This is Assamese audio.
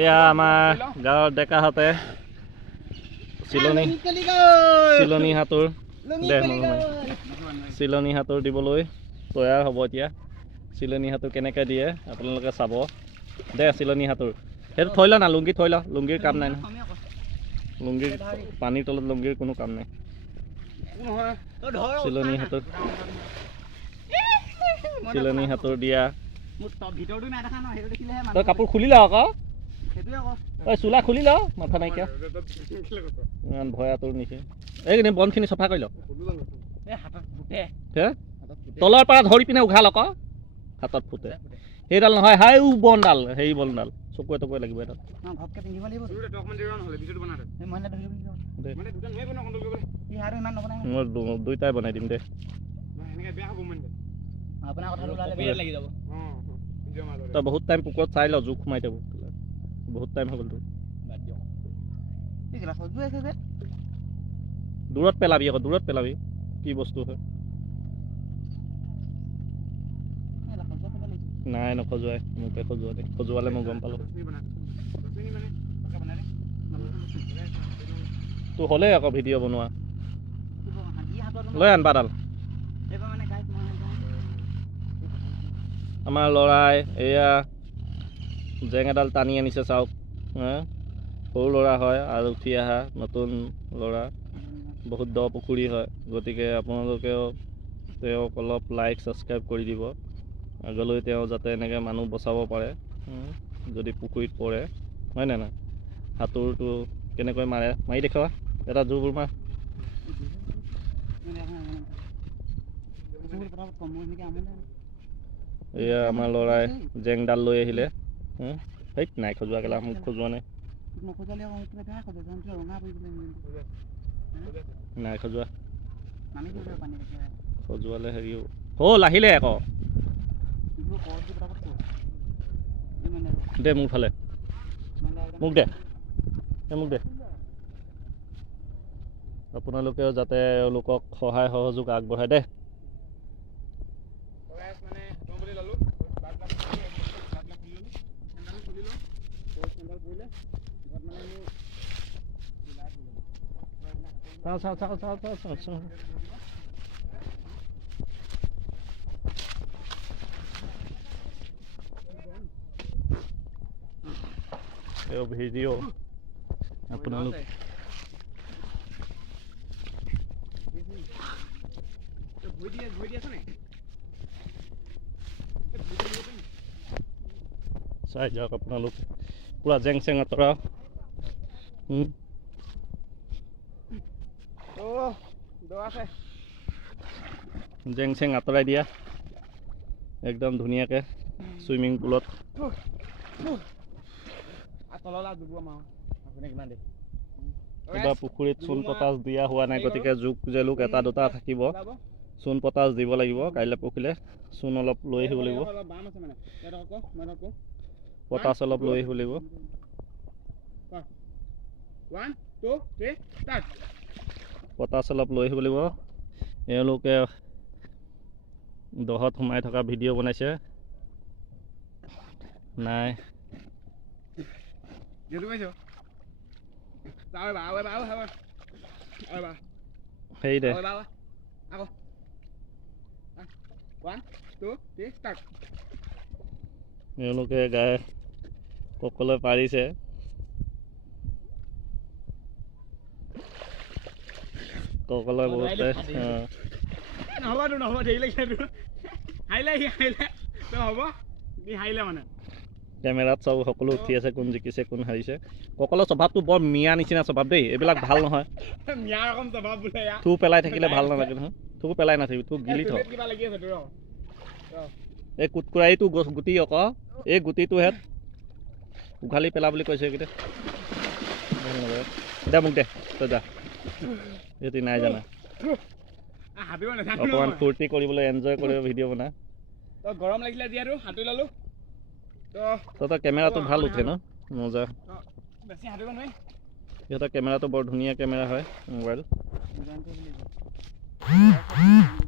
এয়া আমাৰ গাঁৱৰ ডেকাহঁতে চিলনী সাঁতোৰ চিলনী সাঁতোৰ দিবলৈ তৈয়াৰ হ'ব এতিয়া। চিলনী সাঁতোৰ কেনেকৈ দিয়ে আপোনালোকে চাব দে। চিলনী সাঁতোৰ সেইটো থৈ ল না, লুংগি থৈ ল, লুংগিৰ কাম নাই ন, লুংগিৰ পানীৰ তলত লুংগিৰ কোনো কাম নাই। চিলনী সাঁতোৰ চিলনী সাঁতোৰ দিয়া। তই কাপোৰ খুলি ল আকৌ, তই চোলা খুলি ল, মাথা নাইকিয়া ইমান ভয়া তোৰ নিচে। এইখিনি বনখিনি চফা কৰি ল, তলৰ পৰা ধৰি পিনে উঘাল আকৌ, হাতত ফুটে। সেইডাল নহয়, হাই বনডাল, হেৰি বনডাল চকুৱে তকুৱে লাগিব এডাল। মই দুইটাই বনাই দিম দে। তই বহুত টাইম পুকুৰত চাই ল, জোখ সোমাই যাব, বহুত টাইম হৈ গ'ল তোৰ। দূৰত পেলাবি আকৌ, দূৰত পেলাবি, কি বস্তু হয়। নাই নখজুৱাই, মোকে খজুৱা দে, খজুৱালে মই গম পালোঁ। তোৰ হ'লেই আকৌ ভিডিঅ' বনোৱা, লৈ আন বাডাল। আমাৰ ল'ৰাই এয়া জেং এডাল টানি আনিছে চাওক, সৰু ল'ৰা হয় আৰু উঠি অহা নতুন ল'ৰা, বহুত দ পুখুৰী হয়, গতিকে আপোনালোকেও তেওঁক অলপ লাইক ছাবস্ক্ৰাইব কৰি দিব। আগলৈ তেওঁ যাতে এনেকৈ মানুহ বচাব পাৰে যদি পুখুৰীত পৰে, হয় নে নাই। সাঁতোৰটো কেনেকৈ মাৰে মাৰি দেখুওৱা, এটা জোৰ মাৰ। এয়া আমাৰ ল'ৰাই জেংডাল লৈ আহিলে। সেই নাই খজুৱা কেলা, মোক খজুৱা নাই, নাই খজুৱা, খজুৱালে হেৰি হ'ল, আহিলে আকৌ দে মোৰ ফালে, মোক দে, মোক দে। আপোনালোকেও যাতে এওঁলোকক সহায় সহযোগ আগবঢ়ায় দে। ভিডিঅ' আপোনালোক চাই যাওক আপোনালোক, পুৰা জেং চেং আঁতৰাও। জেং চেং আঁতৰাই দিয়া একদম ধুনীয়াকৈ চুইমিং পুলত। কিবা পুখুৰীত চূণ পটাচ দিয়া হোৱা নাই, গতিকে জোক জেলুক এটা দুটা থাকিব। চূণ পটাচ দিব লাগিব, কাইলৈ পৰহিলে চূণ অলপ লৈ আহিব লাগিব, পটাচ অলপ লৈ আহিব লাগিব। পটাচ অলপ লৈ আহিব লাগিব। এওঁলোকে দহত সোমাই থকা ভিডিঅ' বনাইছে, নাই সেই দে। এওঁলোকে গাই ককলৈ পাৰিছে, ককলৈ বহুতে কেমেৰাত চব সকলো উঠি আছে, কোন জিকিছে কোন হাৰিছে। ককলৰ স্বভাৱটো বৰ মিয়া নিচিনা স্বভাৱ দেই, এইবিলাক ভাল নহয়। থু পেলাই থাকিলে ভাল নালাগে নহয়, থু পেলাই নাথাকিবি, তোক গিলি থ। এই কুটকুৰাইটো গুটি আকৌ, এই গুটিটোহে উঘালি পেলা বুলি কৈছে এইকেইটা। দে মোক দে, তই যা, সিহঁতি নাই জানা। অকণমান ফূৰ্তি কৰিবলৈ, এনজয় কৰিব ভিডিঅ' বনা। গৰম লাগিলে যি আৰু সাঁতুৰি ল'লো। তহঁতৰ কেমেৰাটো ভাল উঠে ন, মজা। সিহঁতৰ কেমেৰাটো বৰ ধুনীয়া কেমেৰা হয়, মোবাইল।